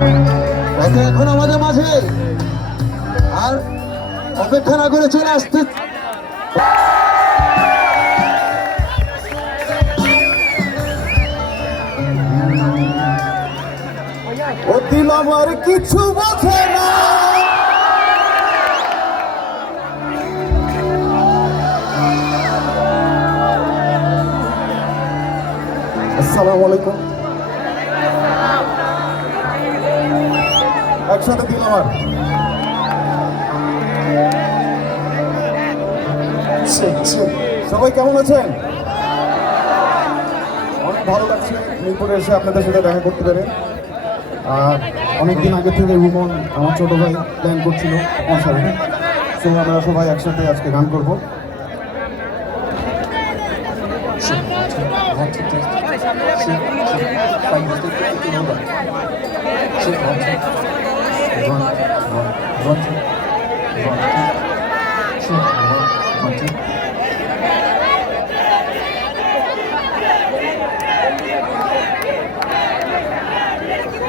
এখন আমাদের মাঝে। আর অপেক্ষা না করে চলে আসতে। দিল আমার কিছু বোঝে না। আসসালামু আলাইকুম। একসাথে দিল আমার। সবাই কেমন আছেন? অনেক ভালো লাগছে মিরপুরে এসে আপনাদের সাথে দেখা করতে পেরে। আর অনেকদিন আগে থেকে রুমন আমার ছোট ভাই প্ল্যান করছিল আমার সাথে সো আমরা সবাই একসাথে আজকে গান করব। One, two, One, one, one, two, two, one, one, two.